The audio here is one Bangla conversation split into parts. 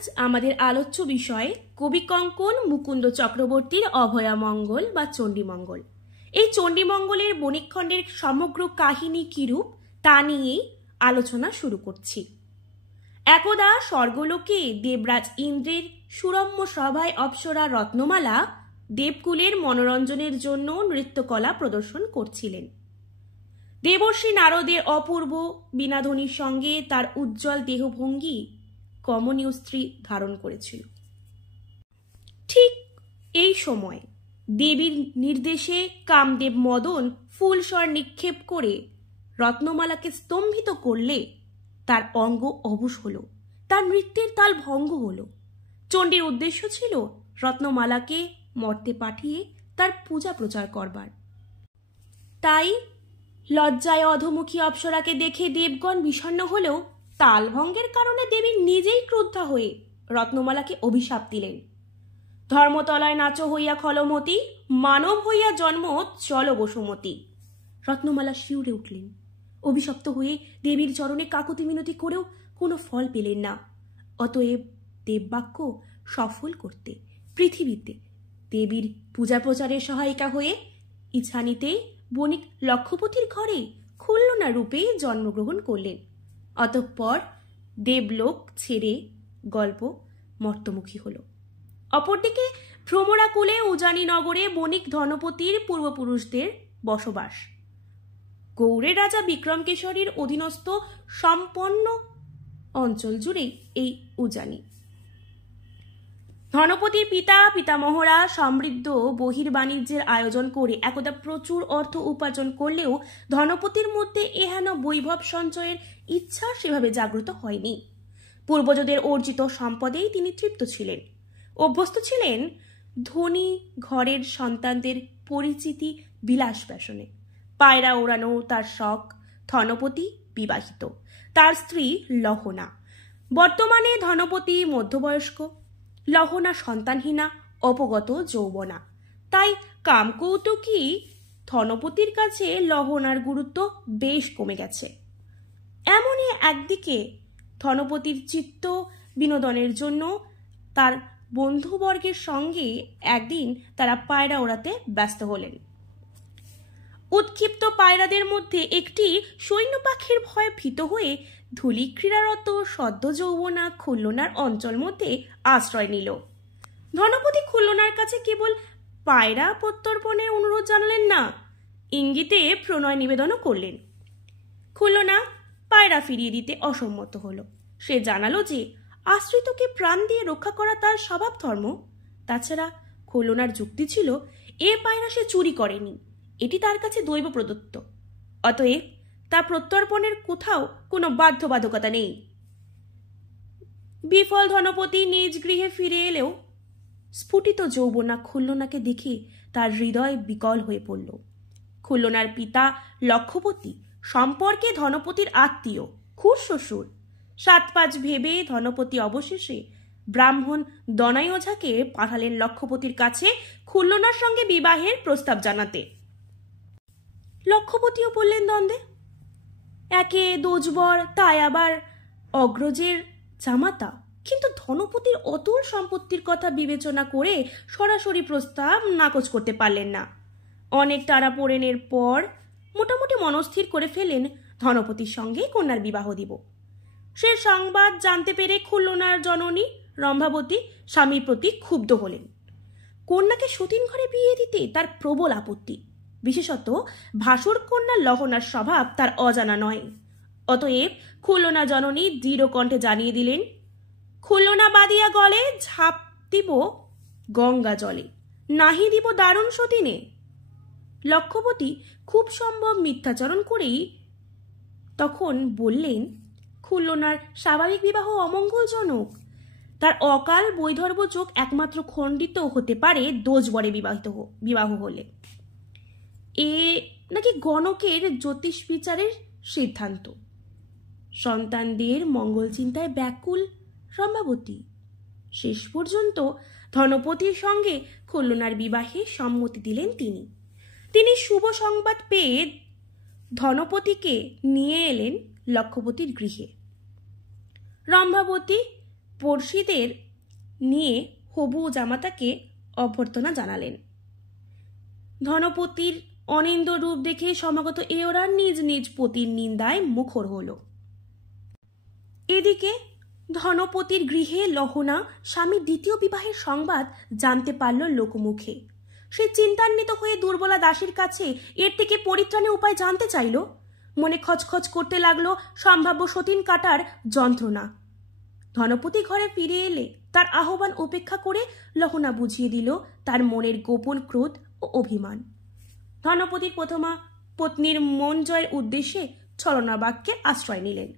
আজ আমাদের আলোচ্য বিষয় কবি কঙ্কন মুকুন্দ চক্রবর্তীর অভয়ামঙ্গল বা চণ্ডীমঙ্গল। এই চণ্ডীমঙ্গলের বণিকখণ্ডের সমগ্র কাহিনী কিরূপ তা নিয়েই আলোচনা শুরু করছি। একদা স্বর্গলোকে দেবরাজ ইন্দ্রের সুরম্য সভায় অপ্সরা রত্নমালা দেবকুলের মনোরঞ্জনের জন্য নৃত্যকলা প্রদর্শন করছিলেন। দেবর্ষি নারদের অপূর্ব বীণাধ্বনির সঙ্গে তার উজ্জ্বল দেহভঙ্গি কমনীয় স্ত্রী ধারণ করেছিল। ঠিক এই সময় দেবীর নির্দেশে কামদেব মদন ফুলস্বর নিক্ষেপ করে রত্নমালাকে স্তম্ভিত করলে তার অঙ্গ অবশ হল, তার নৃত্যের তাল ভঙ্গ হল। চণ্ডীর উদ্দেশ্য ছিল রত্নমালাকে মর্তে পাঠিয়ে তার পূজা প্রচার করবার। তাই লজ্জায় অধমুখী অপ্সরাকে দেখে দেবগণ বিষণ্ণ হলেও তালভঙ্গের কারণে দেবী নিজেই ক্রুদ্ধা হয়ে রত্নমালাকে অভিশাপ দিলেন। ধর্মতলায় নাচো হইয়া খলমতি, মানব হইয়া জন্ম চল বসুমতি। রত্নমালা শিউরে উঠলেন। অভিশপ্ত হয়ে দেবীর চরণে কাকুতি মিনতি করেও কোনো ফল পেলেন না। অতএব দেববাক্য সফল করতে পৃথিবীতে দেবীর পূজা প্রচারের সহায়িকা হয়ে ইছানিতেই বণিক লক্ষপতির ঘরে খুল্লনা রূপে জন্মগ্রহণ করলেন। অতঃপর দেবলোক ছেড়ে গল্প মর্তমুখী হল। অপরদিকে ভ্রমরাকুলে উজানি নগরে বণিক ধনপতির পূর্বপুরুষদের বসবাস। গৌড়ের রাজা বিক্রমকেশরীর অধীনস্থ সম্পন্ন অঞ্চল জুড়েই এই উজানি। ধনপতির পিতামহরা সমৃদ্ধ বহির্বাণিজ্যের আয়োজন করে একদা প্রচুর অর্থ উপার্জন করলেও ধনপতির মধ্যে এহেন বৈভব সঞ্চয়ের ইচ্ছা সেভাবে জাগ্রত হয়নি। পূর্বজদের অর্জিত সম্পদেই তিনি তৃপ্ত ছিলেন। অভ্যস্ত ছিলেন ধনী ঘরের সন্তানদের পরিচিতি বিলাস ব্যসনে। পায়রা ওড়ানো তার শখ। ধনপতি বিবাহিত, তার স্ত্রী লহনা। বর্তমানে ধনপতি মধ্যবয়স্ক, লহনা সন্তানহীনা, অপগত যৌবনা। তাই কামকৌতুকী ধনপতির কাছে লহনার গুরুত্ব বেশ কমে গেছে। এমনই একদিকে ধনপতির চিত্ত বিনোদনের জন্য তার বন্ধুবর্গের সঙ্গে একদিন তারা পায়রা ওড়াতে ব্যস্ত হলেন। উৎক্ষিপ্ত পায়রাদের মধ্যে একটি সৈন্য পাখির ভয়ে ভীত হয়ে ধূলি ক্রীড়ারত সদ্য যৌবনা খুল্লনার অঞ্চল মধ্যে আশ্রয় নিল। ধনপতি খুল্লনার কাছে কেবল পায়রা প্রত্যর্পণের অনুরোধ জানালেন না, ইঙ্গিতে প্রণয় নিবেদনও করলেন। খুল্লনা পায়রা ফিরিয়ে দিতে অসম্মত হল। সে জানালো যে আশ্রিতকে প্রাণ দিয়ে রক্ষা করা তার স্বভাব ধর্ম। তাছাড়া খুল্লনার যুক্তি ছিল এ পায়রা সে চুরি করেনি, এটি তার কাছে দৈব প্রদত্ত। অতএব তা প্রত্যর্পণের কোথাও কোনো বাধ্যবাধকতা নেই। বিফল ধনপতি নিজ গৃহে ফিরে এলেও স্ফুটিত যৌবনা খুল্লনাকে দেখে তার হৃদয় বিকল হয়ে পড়ল। খুল্লনার পিতা লক্ষপতি সম্পর্কে ধনপতির আত্মীয়, খুড়শ্বশুর। 7-5 ভেবে ধনপতি অবশেষে ব্রাহ্মণ দনাই ওঝাকে পাঠালেন লক্ষপতির কাছে খুল্লনার সঙ্গে বিবাহের প্রস্তাব জানাতে। লক্ষপতিও বললেন দ্বন্দ্বে। একে দোজবর, তাই আবার অগ্রজের জামাতা। কিন্তু ধনপতির অতুল সম্পত্তির কথা বিবেচনা করে সরাসরি প্রস্তাব নাকচ করতে পারলেন না। অনেক টানাপোড়েনের পর মোটামুটি মনস্থির করে ফেলেন ধনপতির সঙ্গে কন্যার বিবাহ দিব। সে সংবাদ জানতে পেরে খুল্লনার জননী রম্ভাবতী স্বামীর প্রতি ক্ষুব্ধ হলেন। কন্যাকে সতীন ঘরে বিয়ে দিতে তার প্রবল আপত্তি। বিশেষত ভাসুর কন্যা লহনার স্বভাব তার অজানা নয়। অতএব খুল্লনা জননী দৃঢ় কণ্ঠে জানিয়ে দিলেন, খুল্লনা বাদিয়া গলে ঝাঁপ দিব গঙ্গা জলে, নাহি দিব দারুণ সতীনে। লক্ষপতি খুব সম্ভব মিথ্যাচরণ করেই তখন বললেন, খুল্লনার স্বাভাবিক বিবাহ অমঙ্গলজনক। তার অকাল বৈধর্ব যোগ একমাত্র খণ্ডিত হতে পারে দোজবরে বিবাহ হলে। এ নাকি গণকের জ্যোতিষ বিচারের সিদ্ধান্ত। সন্তানদের মঙ্গল চিন্তায় ব্যাকুল রম্ভাবতী। শেষ পর্যন্ত ধনপতির সঙ্গে খুল্লনার বিবাহে সম্মতি দিলেন তিনি শুভ সংবাদ পেয়ে ধনপতিকে নিয়ে এলেন লক্ষপতির গৃহে। রম্ভাবতী পড়শিদের নিয়ে হবু জামাতাকে অভ্যর্থনা জানালেন। ধনপতির অনিন্দ রূপ দেখে সমাগত এওরা নিজ নিজ পতির নিন্দায় মুখর হল। এদিকে ধনপতির গৃহে লহনা স্বামীর দ্বিতীয় বিবাহের সংবাদ জানতে পারল লোকমুখে। সে চিন্তান্বিত হয়ে দুর্বলা দাসীর কাছে এর থেকে পরিত্রাণের উপায় জানতে চাইল। মনে খচখচ করতে লাগলো সম্ভাব্য সতীন কাটার যন্ত্রণা। ধনপতি ঘরে ফিরে এলে তার আহ্বান উপেক্ষা করে লহনা বুঝিয়ে দিল তার মনের গোপন ক্রোধ ও অভিমান। ধনপতির প্রথমা পত্নীর মন জয়ের উদ্দেশ্যে ছলনা বাক্যে আশ্রয় নিলেন।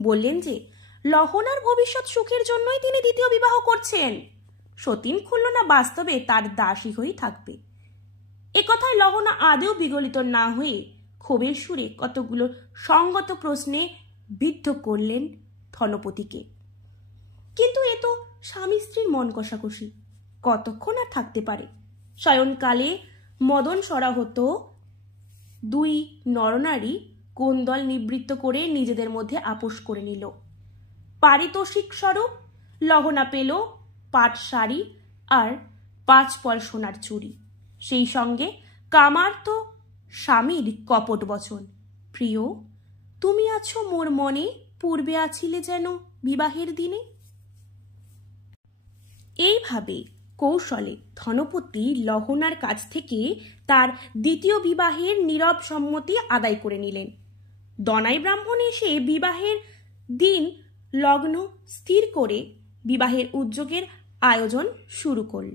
বললেন যে লহনার ভবিষ্যৎ সুখের জন্যই তিনি দ্বিতীয় বিবাহ করছেন। সতীন খুলল না বাস্তবে তার দাসী হয়েই থাকবে। একথায় লহনা আদেও বিগলিত না হয়ে ক্ষোভের সুরে কতগুলো সঙ্গত প্রশ্নে বিদ্ধ করলেন ধনপতিকে। কিন্তু এ তো স্বামী স্ত্রীর মন কষাকষি, কতক্ষণ আর থাকতে পারে। শয়নকালে মদন সরাহত দুই নরনারী কোন্দল নিবৃত্ত করে নিজেদের মধ্যে আপোষ করে নিল। পারিতোষিক স্বরূপ লহনা পেল পাট শাড়ি আর 5 পল সোনার চুড়ি, সেই সঙ্গে কামার্ত স্বামীর কপট বচন, প্রিয় তুমি আছো মোর মনে, পূর্বে আছিলে যেন বিবাহের দিনে। এইভাবে কৌশলে ধনপতি লহনার কাছ থেকে তার দ্বিতীয় বিবাহের নীরব সম্মতি আদায় করে নিলেন। দনাই ব্রাহ্মণ এসে বিবাহের দিন লগ্ন স্থির করে বিবাহের উদ্যোগের আয়োজন শুরু করল।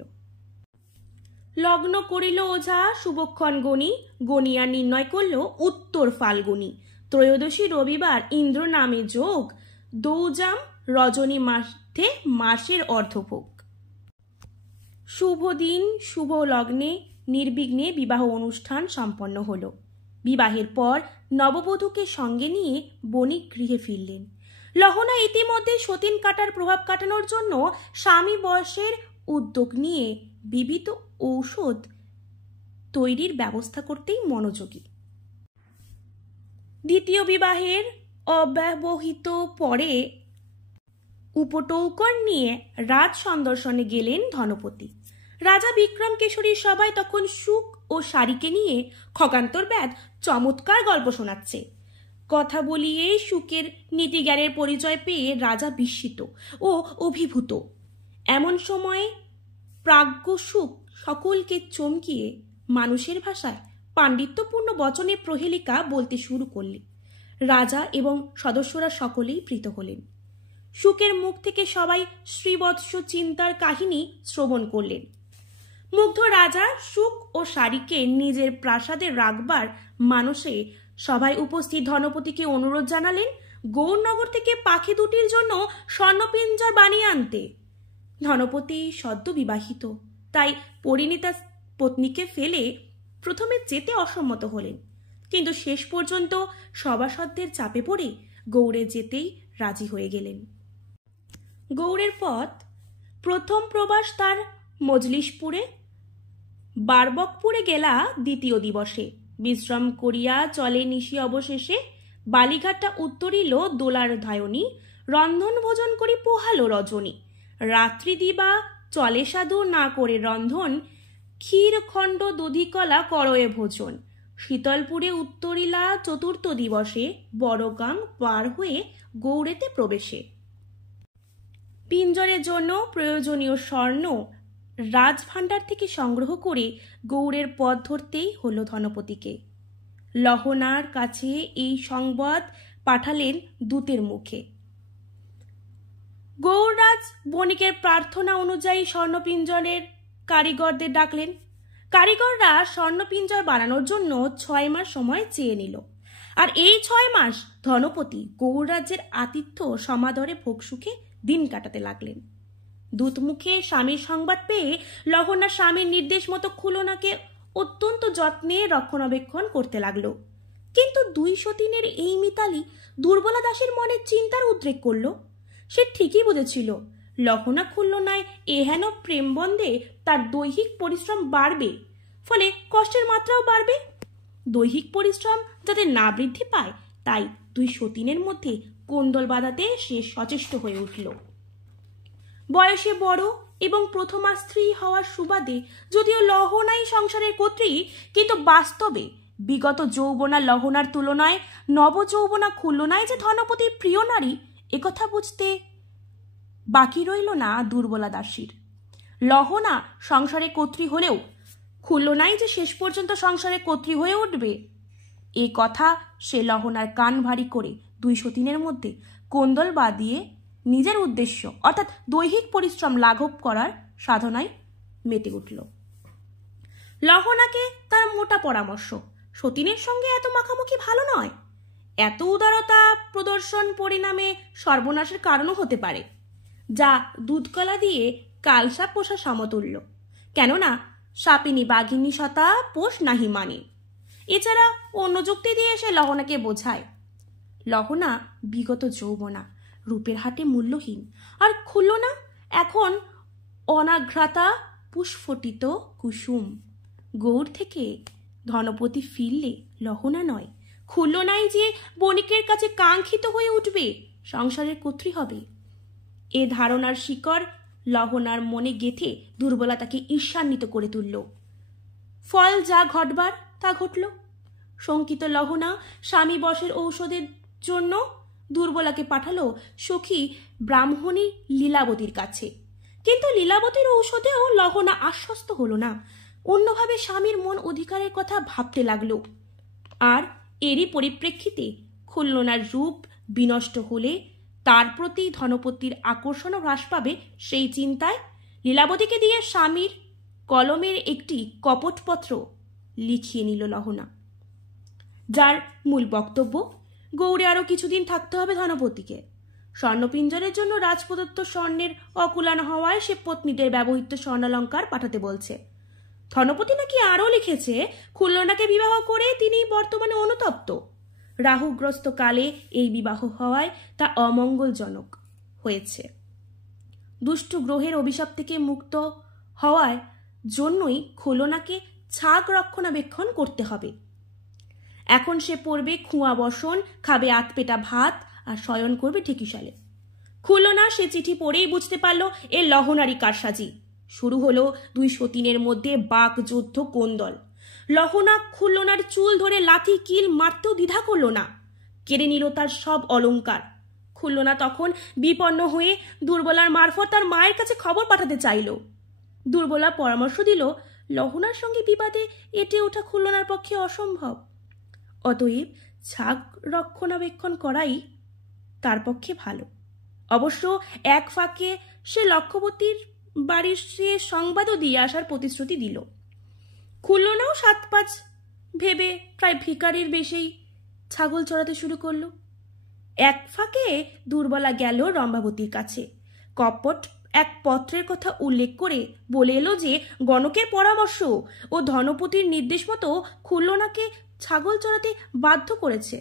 লগ্ন করিল ওঝা শুভক্ষণ গণি, গণিয়া নির্ণয় করল উত্তর ফাল্গুনি, ত্রয়োদশী রবিবার ইন্দ্র নামে যোগ, দৌজাম রজনী মাসে মাসের অর্ধভোগ। শুভ দিন শুভ লগ্নে নির্বিঘ্নে বিবাহ অনুষ্ঠান সম্পন্ন হল। বিবাহের পর নববধূকে সঙ্গে নিয়ে বণিক গৃহে ফিরলেন। লহনা ইতিমধ্যে সতীন কাটার প্রভাব কাটানোর জন্য স্বামী বয়সের উদ্যোগ নিয়ে বিবিধ ঔষধ তৈরির ব্যবস্থা করতেই মনোযোগী। দ্বিতীয় বিবাহের অব্যবহিত পরে উপটৌকর নিয়ে রাজ সন্দর্শনে গেলেন ধনপতি। রাজা বিক্রম কেশরীর সবাই তখন সুখ ও শাড়িকে নিয়ে খগান্তর ব্যাধ চমৎকার গল্প শোনাচ্ছে। কথা বলিয়ে সুখের নীতিজ্ঞানের পরিচয় পেয়ে রাজা বিস্মিত ও অভিভূত। এমন সময়ে প্রাজ্ঞ সুখ সকলকে চমকিয়ে মানুষের ভাষায় পাণ্ডিত্যপূর্ণ বচনে প্রহেলিকা বলতে শুরু করলে। রাজা এবং সদস্যরা সকলেই প্রীত হলেন। সুখের মুখ থেকে সবাই শ্রীবৎস চিন্তার কাহিনী শ্রবণ করলেন। মুগ্ধ রাজা সুখ ও শাড়িকে নিজের প্রাসাদে রাখবার মানসে সভায় উপস্থিত ধনপতিকে অনুরোধ জানালেন গৌরনগর থেকে পাখি দুটির জন্য স্বর্ণপিঞ্জর বানিয়ে আনতে। ধনপতি সদ্য বিবাহিত, তাই পরিণীতা পত্নীকে ফেলে প্রথমে যেতে অসম্মত হলেন, কিন্তু শেষ পর্যন্ত সভাসদদের চাপে পড়ে গৌড়ে যেতেই রাজি হয়ে গেলেন। গৌড়ের পথ প্রথম প্রবাস তার মজলিশপুরে, বারবকপুরে গেলা দ্বিতীয় দিবসে। বিশ্রাম করিয়া চলে নিশি অবশেষে, বালিঘাটটা উত্তরিল দোলার ধায়নী, রন্ধন ভোজন করি পোহালো রজনী। রাত্রি দিবা চলে সাধু না করে রন্ধন, ক্ষীরখণ্ড দধিকলা করয়ে ভোজন। শীতলপুরে উত্তরিলা চতুর্থ দিবসে, বড়গাং পার হয়ে গৌড়েতে প্রবেশে। পিঞ্জরের জন্য প্রয়োজনীয় স্বর্ণ রাজভাণ্ডার থেকে সংগ্রহ করে গৌড়ের পথ ধরতেই হলো ধনপতিকে। লহনার কাছে এই সংবাদ পাঠালেন দূতের মুখে। গৌড়রাজ বণিকের প্রার্থনা অনুযায়ী স্বর্ণপিঞ্জরের কারিগরদের ডাকলেন। কারিগররা স্বর্ণপিঞ্জর বানানোর জন্য 6 মাস সময় চেয়ে নিল। আর এই 6 মাস ধনপতি গৌড়রাজ্যের আতিথ্য সমাদরে ভোগসুখে দিন কাটাতে লাগলেন। দূতমুখে স্বামীর সংবাদ পেয়ে লহনা স্বামীর নির্দেশ মতো খুলনাকে অত্যন্ত যত্নে রক্ষণাবেক্ষণ করতে লাগলো। কিন্তু 2 সতীনের এই মিতালি দুর্বলা দাসের মনে চিন্তার উদ্রেক করল। সে ঠিকই বুঝেছিল লহনা খুলনায় এহেন প্রেমবন্ধে তার দৈহিক পরিশ্রম বাড়বে, ফলে কষ্টের মাত্রাও বাড়বে। দৈহিক পরিশ্রম যাতে না বৃদ্ধি পায়, তাই 2 সতীনের মধ্যে কোন্দল বাঁধাতে সে সচেষ্ট হয়ে উঠল। বয়সে বড় এবং প্রথমা স্ত্রী হওয়ার সুবাদে যদিও লহনাই সংসারের কর্ত্রী, কিন্তু বাস্তবে বিগত যৌবনা লহনার তুলনায় নবযৌবনা খুল্লনাই যে ধনপতির প্রিয় নারী, একথা বুঝতে বাকি রইল না দুর্বলা দাসীর। লহনা সংসারে কর্ত্রী হলেও খুল্লনাই যে শেষ পর্যন্ত সংসারে কর্ত্রী হয়ে উঠবে, এ কথা সে লহনার কান ভারী করে 200 দিনের মধ্যে কোন্দল বাঁধিয়ে নিজের উদ্দেশ্য অর্থাৎ দৈহিক পরিশ্রম লাঘব করার সাধনায় মেতে উঠল। লহনাকে তার মোটা পরামর্শ, সতীনের সঙ্গে এত মাখামাখি ভালো নয়, এত উদারতা প্রদর্শন পরিণামে সর্বনাশের কারণও হতে পারে, যা দুধকলা দিয়ে কালসাপ পোষা সমতুল্য, কেননা সাপিনী বাঘিনী সতা পোষ নাহি মানে। এছাড়া অন্য যুক্তি দিয়ে সে লহনাকে বোঝায়, লহনা বিগত যৌবনা, রূপের হাটে মূল্যহীন, আর খুল্লনা এখন অনাঘ্রাতা পুষ্পটিত কুসুম। গৌড় থেকে ধনপতি ফিরলে লহনা নয়, খুল্লনাই যে বণিকের কাছে কাঙ্ক্ষিত হয়ে উঠবে, সংসারের কর্ত্রী হবে। এ ধারণার শিকড় লহনার মনে গেঁথে দুর্বলা তাকে ঈর্ষান্বিত করে তুলল। ফল যা ঘটবার তা ঘটল। শঙ্কিত লহনা স্বামী বশের ঔষধের জন্য দুর্বলাকে পাঠালো সখী ব্রাহ্মণী লীলাবতীর কাছে, কিন্তু লীলাবতীর ঔষধেও লহনা আশ্বস্ত হলো না, অন্যভাবে স্বামীর মন অধিকারের কথা ভাবতে লাগলো। আর এরই পরিপ্রেক্ষিতে খুল্লনার রূপ বিনষ্ট হলে তার প্রতি ধনপতির আকর্ষণও হ্রাস পাবে, সেই চিন্তায় লীলাবতীকে দিয়ে স্বামীর কলমের একটি কপটপত্র লিখিয়ে নিল লহনা, যার মূল বক্তব্য গৌড়ে আরো কিছুদিন থাকতে হবে ধনপতিকে। স্বর্ণপিঞ্জরের জন্য রাজপ্রদত্ত স্বর্ণের অকুলান হওয়ায় সে পত্নীদের ব্যবহৃত স্বর্ণালঙ্কার পাঠাতে বলছে। ধনপতি নাকি আরও লিখেছে, খুল্লনাকে বিবাহ করে তিনি বর্তমানে অনুতপ্ত, রাহুগ্রস্ত কালে এই বিবাহ হওয়ায় তা অমঙ্গলজনক হয়েছে। দুষ্ট গ্রহের অভিশাপ থেকে মুক্ত হওয়ার জন্যই খুল্লনাকে ছাগ রক্ষণাবেক্ষণ করতে হবে। এখন সে পড়বে খুঁয়া বসন, খাবে আতপেটা ভাত আর শয়ন করবে ঢেকিশালে। খুল্লনা সে চিঠি পড়েই বুঝতে পারল এ লহনারই কারসাজি। শুরু হলো 2 সতীনের মধ্যে বাক যুদ্ধ কোন্দল। লহনা খুল্লনার চুল ধরে লাথি কিল মারতেও দ্বিধা করল না, কেড়ে নিল তার সব অলংকার। খুল্লনা তখন বিপন্ন হয়ে দুর্বলার মারফত তার মায়ের কাছে খবর পাঠাতে চাইল। দুর্বলা পরামর্শ দিল, লহনার সঙ্গে বিবাদে এটে ওঠা খুল্লনার পক্ষে অসম্ভব, অতএব ছাগ রক্ষণাবেক্ষণ করাই তার পক্ষে ভালো। অবশ্য এক ফাঁকে সে লক্ষ্যবতীর বাড়ির সে সংবাদও দিয়ে আসার প্রতিশ্রুতি দিল। খুল্লনাও 7-5 ভেবে প্রায় ভিখারির বেশেই ছাগল চড়াতে শুরু করলো। এক ফাঁকে দুর্বলা গেল রম্ভাবতীর কাছে, কপট এক পত্রের কথা উল্লেখ করে বলে এলো যে গণকের পরামর্শ ও ধনপতির নির্দেশ মতো খুল্লনাকে ছাগল চড়াতে বাধ্য করেছে।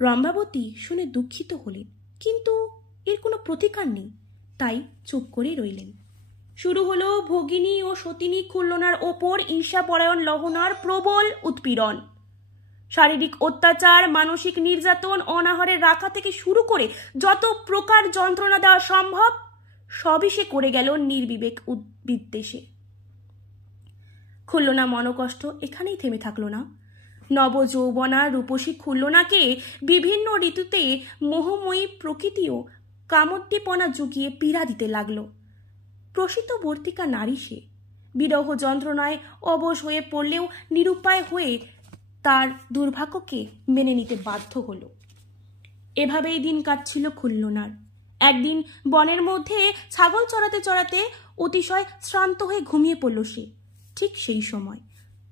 রম্ভাবতী শুনে দুঃখিত হলেন, কিন্তু এর কোনো প্রতিকার নেই, তাই চুপ করে রইলেন। শুরু হলো ভগিনী ও সতিনী খুল্লনার ওপর ঈর্ষাপরায়ণ লহনার প্রবল উৎপীড়ন। শারীরিক অত্যাচার, মানসিক নির্যাতন, অনাহারে রাখা থেকে শুরু করে যত প্রকার যন্ত্রণা দেওয়া সম্ভব সবই সে করে গেল নির্বিবেক বিদ্বেষে। খুল্লনা মনোকষ্ট এখানেই থেমে থাকলো না। নবযৌবনা রূপসী খুল্লনাকে বিভিন্ন ঋতুতে মোহময়ী প্রকৃতিও কামোদ্দীপনা জুগিয়ে পীড়া দিতে লাগল। প্রসিত বর্তিকা নারী সে, বিরহ যন্ত্রণায় অবশ হয়ে পড়লেও নিরুপায় হয়ে তার দুর্ভাগ্যকে মেনে নিতে বাধ্য হল। এভাবেই দিন কাটছিল খুল্লনার। একদিন বনের মধ্যে ছাগল চড়াতে চড়াতে অতিশয় শ্রান্ত হয়ে ঘুমিয়ে পড়ল সে। ঠিক সেই সময়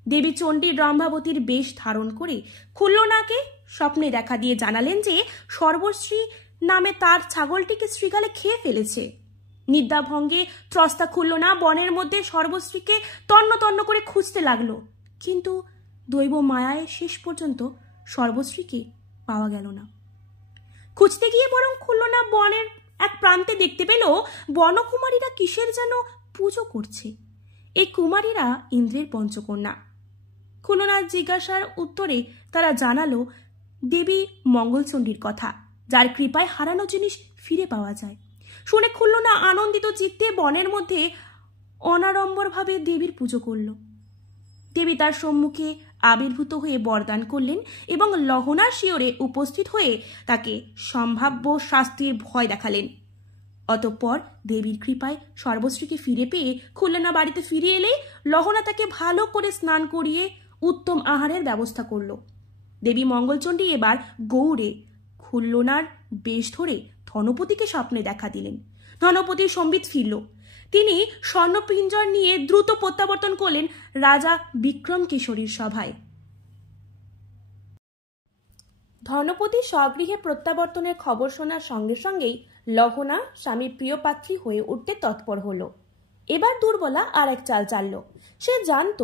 দেবী চণ্ডীর রম্ভাবতীর বেশ ধারণ করে খুল্লনাকে স্বপ্নে দেখা দিয়ে জানালেন যে সর্বশ্রী নামে তার ছাগলটিকে শৃগালে খেয়ে ফেলেছে। নিদ্রাভঙ্গে ত্রস্তা খুল্লনা বনের মধ্যে সর্বশ্রীকে তন্ন তন্ন করে খুঁজতে লাগলো, কিন্তু দৈব মায়ায় শেষ পর্যন্ত সর্বশ্রীকে পাওয়া গেল না। খুঁজতে গিয়ে বরং খুল্লনা বনের এক প্রান্তে দেখতে পেল বনকুমারীরা কিসের যেন পুজো করছে। এই কুমারীরা ইন্দ্রের পঞ্চকন্যা। খুল্লনার জিজ্ঞাসার উত্তরে তারা জানালো দেবী মঙ্গলচণ্ডীর কথা, যার কৃপায় হারানো জিনিস ফিরে পাওয়া যায়। শুনে খুল্লনা আনন্দিত চিত্তে বনের মধ্যে অনাড়ম্বরভাবে দেবীর পুজো করল। দেবী তার সম্মুখে আবির্ভূত হয়ে বরদান করলেন এবং লহনার শিয়রে উপস্থিত হয়ে তাকে সম্ভাব্য শাস্তির ভয় দেখালেন। অতঃপর দেবীর কৃপায় সর্বশ্রীকে ফিরে পেয়ে খুল্লনা বাড়িতে ফিরে এলে লহনা তাকে ভালো করে স্নান করিয়ে উত্তম আহারের ব্যবস্থা করল। দেবী মঙ্গলচণ্ডী এবার গৌড়ে খুল্লনার বেশ ধরে ধনপতিকে স্বপ্নে দেখা দিলেন। ধনপতির সম্বিত ফিরল। তিনি স্বর্ণপিঞ্জর নিয়ে দ্রুত প্রত্যাবর্তন করলেন রাজা বিক্রমকেশরীর সভায়। ধনপতি স্বগৃহে প্রত্যাবর্তনের খবর শোনার সঙ্গে সঙ্গেই লহনা স্বামীর প্রিয় পাত্রী হয়ে উঠতে তৎপর হলো। এবার দুর্বলা আর এক চাল চালল। সে জানত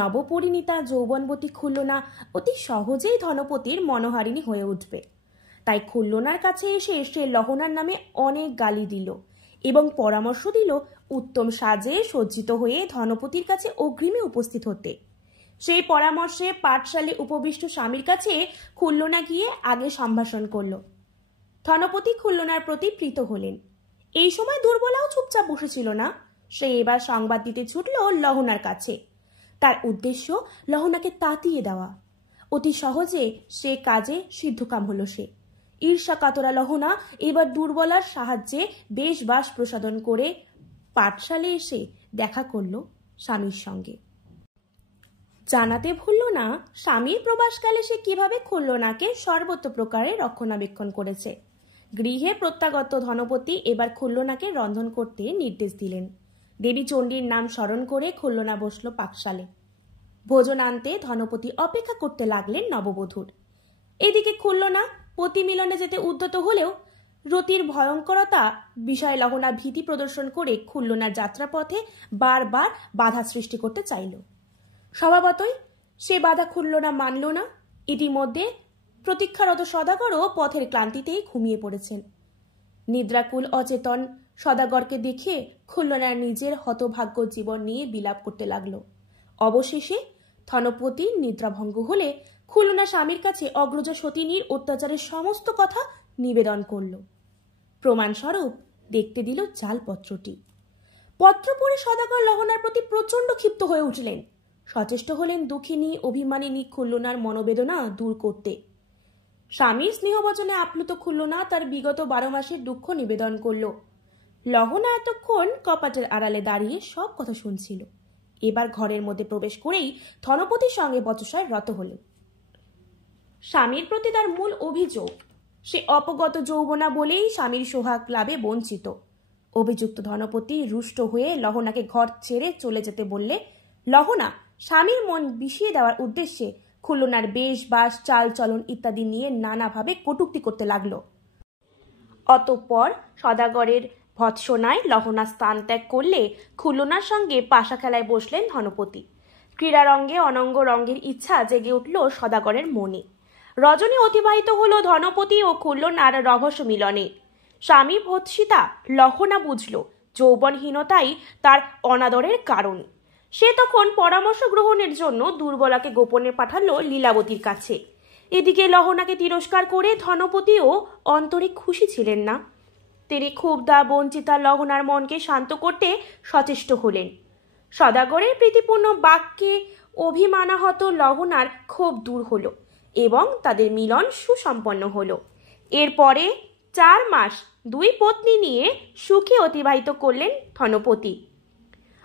নবপরিণীতা যৌবনবতী খুল্লনা অতি সহজেই ধনপতির মনোহারিণী হয়ে উঠবে। তাই খুল্লনার কাছে এসে সে লহনার নামে অনেক গালি দিল এবং পরামর্শ দিল উত্তম সাজে সজ্জিত হয়ে ধনপতির কাছে অগ্রিমে উপস্থিত হতে। সেই পরামর্শে পাঠশালে উপবিষ্ট স্বামীর কাছে খুল্লনা গিয়ে আগে সম্ভাষণ করল। ধনপতি খুল্লনার প্রতি প্রীত হলেন। এই সময় দুর্বলাও চুপচাপ বসেছিল না। সে এবার সংবাদ দিতে ছুটল লহনার কাছে। তার উদ্দেশ্য লহনাকে তাতিয়ে দেওয়া। অতি সহজে সে কাজে সিদ্ধকাম হলো। সে ঈর্ষা কাতরা লহনা এবার দুর্বলার সাহায্যে বেশ বাস প্রসাদন করে পাঠশালে এসে দেখা করল স্বামীর সঙ্গে। জানাতে ভুলল না স্বামীর প্রবাসকালে সে কিভাবে খুল্লনাকে সর্বত্র প্রকারে রক্ষণাবেক্ষণ করেছে। গৃহে প্রত্যাগত ধনপতি এবার খুল্লনাকে রন্ধন করতে নির্দেশ দিলেন। দেবী চণ্ডীর নাম স্মরণ করে খুল্লনা বসল পাকশালে। ভোজন আনতে ধনপতি অপেক্ষা করতে লাগলেন নববধূর। এদিকে খুল্লনা পতি মিলনে যেতে উদ্যত হলেও রতির ভয়ঙ্করতা বিষয়ে লহনা ভীতি প্রদর্শন করে খুল্লনার যাত্রাপথে বারবার বাধা সৃষ্টি করতে চাইল। স্বভাবতই সে বাধা খুল্লনা মানল না। ইতিমধ্যে প্রতীক্ষারত সদাগরও পথের ক্লান্তিতেই ঘুমিয়ে পড়েছেন। নিদ্রাকুল অচেতন সদাগরকে দেখে খুল্লনার নিজের হতভাগ্য জীবন নিয়ে বিলাপ করতে লাগল। অবশেষে ধনপতি নিদ্রাভঙ্গ হলে খুল্লনা স্বামীর কাছে অগ্রজা সতীনীর অত্যাচারের সমস্ত কথা নিবেদন করল। প্রমাণস্বরূপ দেখতে দিল জালপত্রটি। পত্র পড়ে সদাগর লহনার প্রতি প্রচন্ড ক্ষিপ্ত হয়ে উঠলেন। সচেষ্ট হলেন দুঃখিনী অভিমানিনী খুল্লনার মনোবেদনা দূর করতে। স্বামীর স্নেহবচনে আপ্লুত খুল্লনা তার বিগত 12 মাসের দুঃখ নিবেদন করল। লহনা এতক্ষণ কপাটের আড়ালে দাঁড়িয়ে সব কথা শুনছিল। এবার ঘরের মধ্যে প্রবেশ করেই ধনপতির সঙ্গে বচসায় রত হলেন। স্বামীর প্রতি তার মূল অভিযোগ সে অপগত যৌবনা বলেই স্বামীর সোহাগ লাভে বঞ্চিত। অভিযুক্ত ধনপতি রুষ্ট হয়ে লহনাকে ঘর ছেড়ে চলে যেতে বললে লহনা স্বামীর মন বিষিয়ে দেওয়ার উদ্দেশ্যে খুল্লনার বেশ বাস চাল চলন ইত্যাদি নিয়ে নানাভাবে কটূক্তি করতে লাগলো। অতঃপর সদাগরের ভৎসনায় লহনা স্থান ত্যাগ করলে খুল্লনার সঙ্গে পাশা খেলায় বসলেন ধনপতি। ক্রীড়ারঙ্গে অনঙ্গ রঙ্গের ইচ্ছা জেগে উঠল সদাগরের মনে। রজনী অতিবাহিত হলো ধনপতি ও খুল্লনার রহস্য মিলনে। স্বামী ভৎসিতা লহনা বুঝল যৌবনহীনতাই তার অনাদরের কারণ। সে তখন পরামর্শ গ্রহণের জন্য দুর্বলাকে গোপনে পাঠালো লীলাবতীর কাছে। এদিকে লহনাকে তিরস্কার করে ধনপতিও অন্তরে খুশি ছিলেন না। তিনি ক্ষুব্ধা বঞ্চিতা লহনার মনকে শান্ত করতে সচেষ্ট হলেন। সদাগরের প্রীতিপূর্ণ বাক্যে অভিমানাহত লহনার ক্ষোভ দূর হলো এবং তাদের মিলন সুসম্পন্ন হলো। এরপরে 4 মাস 2 পত্নী নিয়ে সুখে অতিবাহিত করলেন ধনপতি।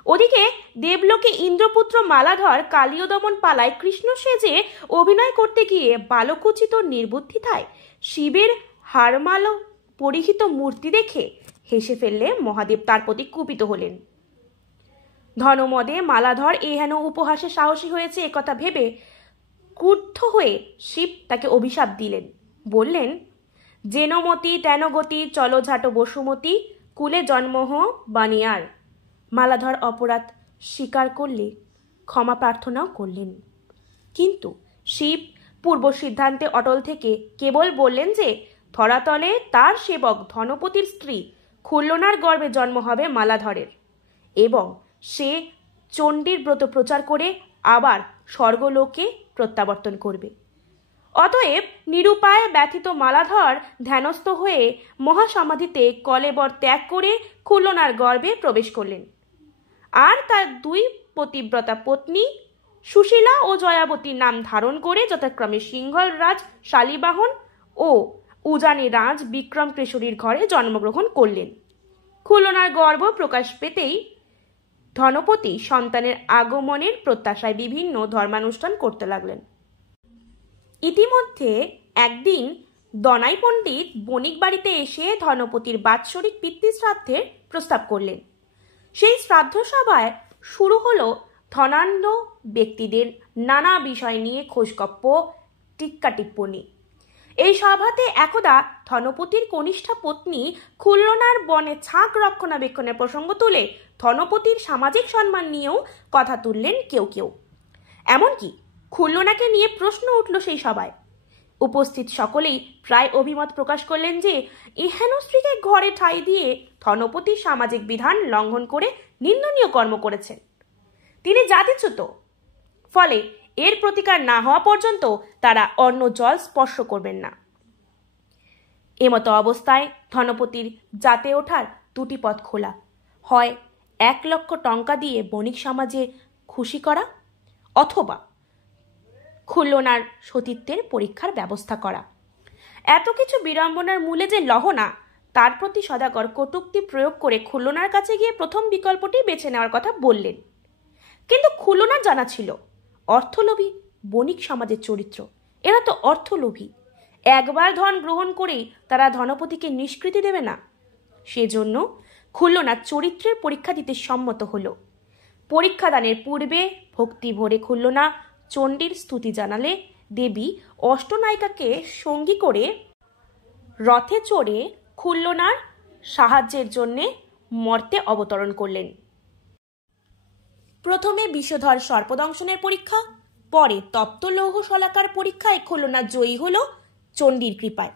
ওদিকে দেবলোকে ইন্দ্রপুত্র মালাধর কালীয় দমন পালায় কৃষ্ণ সেজে অভিনয় করতে গিয়ে বালকোচিত নির্বুদ্ধিতায় শিবের হারমাল পরিহিত মূর্তি দেখে হেসে ফেললে মহাদেব তার প্রতি কুপিত হলেন। ধনমদে মালাধর এহেন উপহাসে সাহসী হয়েছে একথা ভেবে ক্রুদ্ধ হয়ে শিব তাকে অভিশাপ দিলেন। বললেন, জেনমতি তেনগতি চলঝাটো বসুমতী কুলে জন্মহ বানিয়ার। মালাধর অপরাধ স্বীকার করলে ক্ষমা প্রার্থনাও করলেন। কিন্তু শিব পূর্ব সিদ্ধান্তে অটল থেকে কেবল বললেন যে ধরাতলে তার সেবক ধনপতির স্ত্রী খুল্লনার গর্ভে জন্ম হবে মালাধরের এবং সে চণ্ডীর ব্রত প্রচার করে আবার স্বর্গলোকে প্রত্যাবর্তন করবে। অতএব নিরুপায় ব্যথিত মালাধর ধ্যানস্থ হয়ে মহাসমাধিতে কলেবর ত্যাগ করে খুল্লনার গর্ভে প্রবেশ করলেন। আর তার দুই পতিব্রতা পত্নী সুশীলা ও জয়াবতীর নাম ধারণ করে যথাক্রমে সিংহল রাজ শালিবাহন ও উজানি রাজ বিক্রম কেশরীর ঘরে জন্মগ্রহণ করলেন। খুল্লনার গর্ভ প্রকাশ পেতেই ধনপতি সন্তানের আগমনের প্রত্যাশায় বিভিন্ন ধর্মানুষ্ঠান করতে লাগলেন। ইতিমধ্যে একদিন দনাই পণ্ডিত বণিক বাড়িতে এসে ধনপতির বাৎসরিক পিতৃশ্রাদ্ধের প্রস্তাব করলেন। সেই শ্রাদ্ধ সভায় শুরু হলো ধনাঢ্য ব্যক্তিদের নানা বিষয় নিয়ে খোঁজগপ্প, টিক্কা টিপ্পণী। এই সভাতে একদা ধনপতির কনিষ্ঠা পত্নী খুল্লনার বনে ছাগ রক্ষণাবেক্ষণের প্রসঙ্গ তুলে ধনপতির সামাজিক সম্মান নিয়েও কথা তুললেন কেউ কেউ। এমনকি খুল্লনাকে নিয়ে প্রশ্ন উঠল সেই সভায়। উপস্থিত সকলেই প্রায় অভিমত প্রকাশ করলেন যে এহেন স্ত্রীকে ঘরে ঠাঁই দিয়ে ধনপতি সামাজিক বিধান লঙ্ঘন করে নিন্দনীয় কর্ম করেছেন। তিনি জাতিচ্যুত, ফলে এর প্রতিকার না হওয়া পর্যন্ত তারা অন্য জল স্পর্শ করবেন না। এমতো অবস্থায় ধনপতির জাতে ওঠার দুটি পথ খোলা, হয় 1 লক্ষ টঙ্কা দিয়ে বণিক সমাজে খুশি করা, অথবা খুল্লনার সতীত্বের পরীক্ষার ব্যবস্থা করা। এত কিছু বিড়ম্বনার মূলে যে লহনা, তার প্রতি সদাগর কটূক্তি প্রয়োগ করে খুল্লনার কাছে গিয়ে প্রথম বিকল্পটি বেছে নেওয়ার কথা বললেন। কিন্তু খুল্লনার জানা ছিল অর্থলোভী বণিক সমাজের চরিত্র, এরা তো অর্থলোভী, একবার ধন গ্রহণ করেই তারা ধনপতিকে নিষ্কৃতি দেবে না। সেজন্য খুল্লনার চরিত্রের পরীক্ষা দিতে সম্মত হল। পরীক্ষাদানের পূর্বে ভক্তি ভরে খুল্লনা চণ্ডীর স্তুতি জানালে দেবী অষ্টনায়িকাকে সঙ্গী করে রথে চড়ে খুল্লনার সাহায্যের জন্যে মর্তে অবতরণ করলেন। প্রথমে বিষধর সর্পদংশনের পরীক্ষা, পরে তপ্ত লৌহ শলাকার পরীক্ষায় খুল্লনা জয়ী হল চণ্ডীর কৃপায়।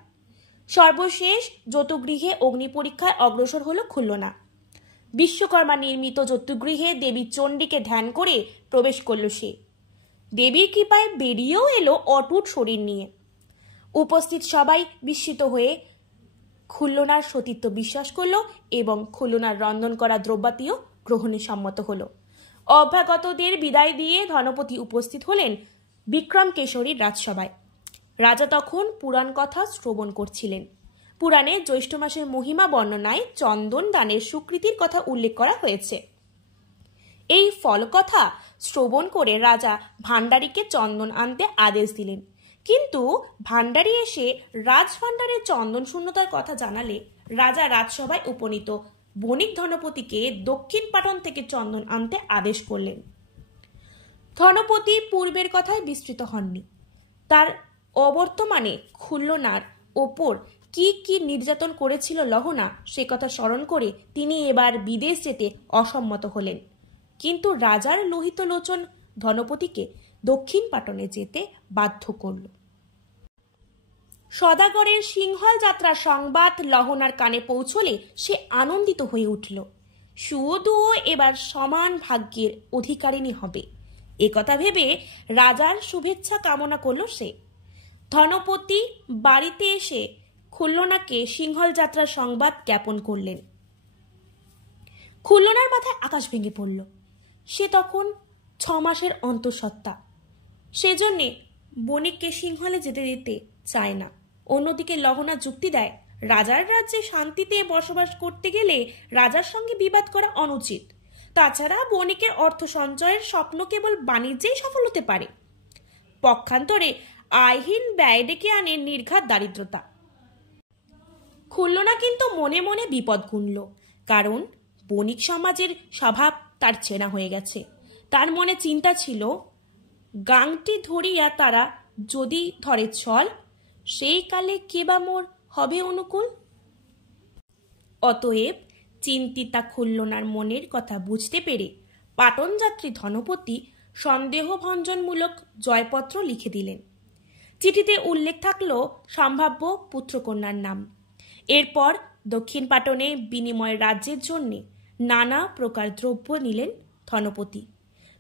সর্বশেষ যতুগৃহে অগ্নি পরীক্ষায় অগ্রসর হল খুল্লনা। বিশ্বকর্মা নির্মিত যতুগৃহে দেবী চণ্ডীকে ধ্যান করে প্রবেশ করল সে। দেবীর কৃপায় বেরিয়েও এলো অটুট শরীর নিয়ে। উপস্থিত সবাই বিস্মিত হয়ে খুল্লনার সতীত্ব বিশ্বাস করল এবং খুল্লনার রন্ধন করা দ্রব্যাদিও গ্রহণে সম্মত হল। অভ্যাগতদের বিদায় দিয়ে ধনপতি উপস্থিত হলেন বিক্রম কেশরীর রাজসভায়। রাজা তখন পুরাণ কথা শ্রবণ করছিলেন। পুরাণে জ্যৈষ্ঠ মাসের মহিমা বর্ণনায় চন্দন দানের স্বীকৃতির কথা উল্লেখ করা হয়েছে। এই ফলকথা শ্রবণ করে রাজা ভাণ্ডারীকে চন্দন আনতে আদেশ দিলেন। কিন্তু ভাণ্ডারী এসে রাজভাণ্ডারে চন্দন শূন্যতার কথা জানালে রাজা রাজসভায় উপনীত বণিক ধনপতিকে দক্ষিণ পাটন থেকে চন্দন আনতে আদেশ করলেন। ধনপতি পূর্বের কথায় বিস্মৃত হননি। তার অবর্তমানে খুল্লনার ওপর কি কি নির্যাতন করেছিল লহনা, সে কথা স্মরণ করে তিনি এবার বিদেশ যেতে অসম্মত হলেন। কিন্তু রাজার লোহিত লোচন ধনপতিকে দক্ষিণ পাটনে যেতে বাধ্য করল। সদাগরের সিংহল যাত্রার সংবাদ লহনার কানে পৌঁছলে সে আনন্দিত হয়ে উঠল। সুয়দুও এবার সমান ভাগ্যের অধিকারিণী হবে, একথা ভেবে রাজার শুভেচ্ছা কামনা করল সে। ধনপতি বাড়িতে এসে খুল্লনাকে সিংহল যাত্রার সংবাদ জ্ঞাপন করলেন। খুল্লনার মাথায় আকাশ ভেঙে পড়ল। সে তখন 6 মাসের অন্তঃসত্ত্বা, সেজন্যে বণিককে সিংহলে যেতে দিতে চায় না। অন্যদিকে লহনা যুক্তি দেয়, রাজার রাজ্যে শান্তিতে বসবাস করতে গেলে রাজার সঙ্গে বিবাদ করা অনুচিত। তাছাড়া বণিকের অর্থ সঞ্চয়ের স্বপ্ন কেবল বাণিজ্যেই সফল হতে পারে। পক্ষান্তরে আয়হীন ব্যয় ডেকে আনে নির্ঘাত দারিদ্রতা। খুল্লনা কিন্তু মনে মনে বিপদ গুনল, কারণ বণিক সমাজের স্বভাব তার চেনা হয়ে গেছে। তার মনে চিন্তা ছিল, গাংটি ধরিয়া তারা যদি ধরে চল, সেই কালে কে বা মোর হবে অনুকূল। অতএব চিন্তিতা খুল্লনার মনের কথা বুঝতে পেরে পাটন যাত্রী ধনপতি সন্দেহভঞ্জনমূলক জয়পত্র লিখে দিলেন। চিঠিতে উল্লেখ থাকল সম্ভাব্য পুত্রকন্যার নাম। এরপর দক্ষিণ পাটনে বিনিময় রাজ্যের জন্য নানা প্রকার দ্রব্য নিলেন ধনপতি।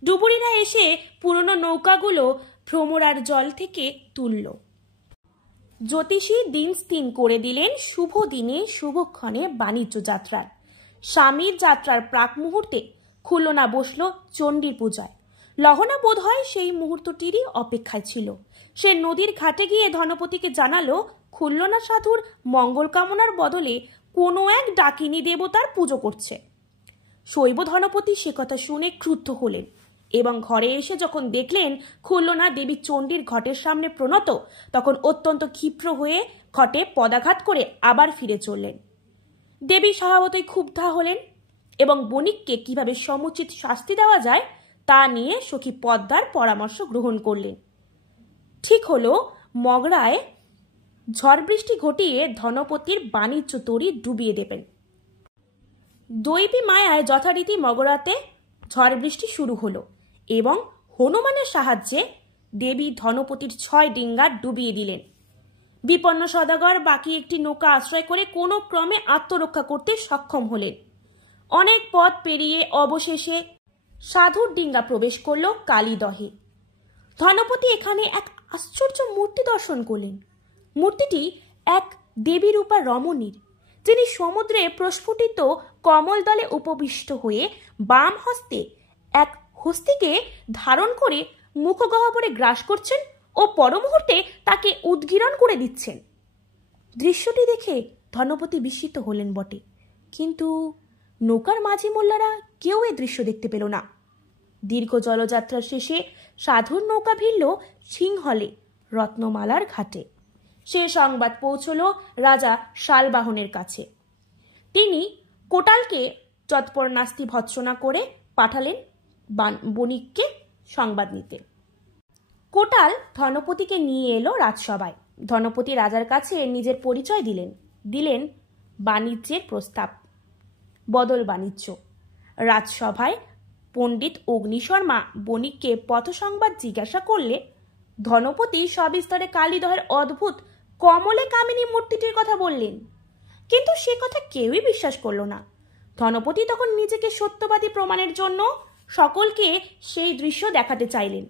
ডুবুরিরা এসে পুরনো নৌকাগুলো ভ্রমরার জল থেকে তুলল। জ্যোতিষী দিন স্থির করে দিলেন শুভ দিনে শুভক্ষণে বাণিজ্য যাত্রার। স্বামীর যাত্রার প্রাক মুহূর্তে খুলনা বসল চণ্ডীর পূজায়। লহনা বোধ হয় সেই মুহূর্তটিরই অপেক্ষায় ছিল। সে নদীর ঘাটে গিয়ে ধনপতিকে জানালো খুলনা সাধুর মঙ্গল কামনার বদলে কোনো এক ডাকিনী দেবতার পুজো করছে। শৈব ধনপতি সে কথা শুনে ক্রুদ্ধ হলেন এবং ঘরে এসে যখন দেখলেন খুলনা দেবী চণ্ডীর ঘটের সামনে প্রণত, তখন অত্যন্ত ক্ষিপ্র হয়ে ঘটে পদাঘাত করে আবার ফিরে চললেন। দেবী স্বভাবতই ক্ষুব্ধা হলেন এবং বণিককে কিভাবে সমুচিত শাস্তি দেওয়া যায় তা নিয়ে সখী পদ্মার পরামর্শ গ্রহণ করলেন। ঠিক হলো মগরায় ঝড় বৃষ্টি ঘটিয়ে ধনপতির বাণিজ্য তরী ডুবিয়ে দেবেন। দৈবী মায়ায় যথারীতি মগরাতে ঝড় বৃষ্টি শুরু হলো এবং হনুমানের সাহায্যে দেবী ধনপতির 6 ডিঙ্গা ডুবিয়ে দিলেন। বিপন্ন সদাগর বাকি একটি নৌকা আশ্রয় করে কোনো ক্রমে আত্মরক্ষা করতে সক্ষম হলেন। অনেক পথ পেরিয়ে অবশেষে সাধুর ডিঙ্গা প্রবেশ করল কালীদহে। ধনপতি এখানে এক আশ্চর্য মূর্তি দর্শন করলেন। মূর্তিটি এক দেবী রূপা রমণীর, যিনি সমুদ্রে প্রস্ফুটিত কমল দলে উপবিষ্ট হয়ে বাম হস্তে এক হস্তিকে ধারণ করে মুখগহ্বরে গ্রাস করছেন ও পরমুহূর্তে তাকে উদ্গীরণ করে দিচ্ছেন। দৃশ্যটি দেখে ধনপতি বিস্মিত হলেন বটে, কিন্তু নৌকার মাঝি মোল্লারা কেউ এ দৃশ্য দেখতে পেল না। দীর্ঘ জলযাত্রার শেষে সাধুর নৌকা ভিড়ল সিংহলে রত্নমালার ঘাটে। সে সংবাদ পৌঁছল রাজা শালবাহনের কাছে। তিনি কোটালকে যৎপর নাস্তি ভৎসনা করে পাঠালেন বণিককে সংবাদ নিতে। কোটাল ধনপতিকে নিয়ে এলো রাজসভায়। ধনপতি রাজার কাছে নিজের পরিচয় দিলেন বাণিজ্যের প্রস্তাব, বদল বাণিজ্য। রাজসভায় পণ্ডিত অগ্নিশর্মা বণিককে পথ সংবাদ জিজ্ঞাসা করলে ধনপতি সবিস্তরে কালীদহের অদ্ভুত কমলে কামিনী মূর্তিটির কথা বললেন, কিন্তু সে কথা কেউই বিশ্বাস করল না। ধনপতি তখন নিজেকে সত্যবাদী প্রমাণের জন্য সকলকে সেই দৃশ্য দেখাতে চাইলেন।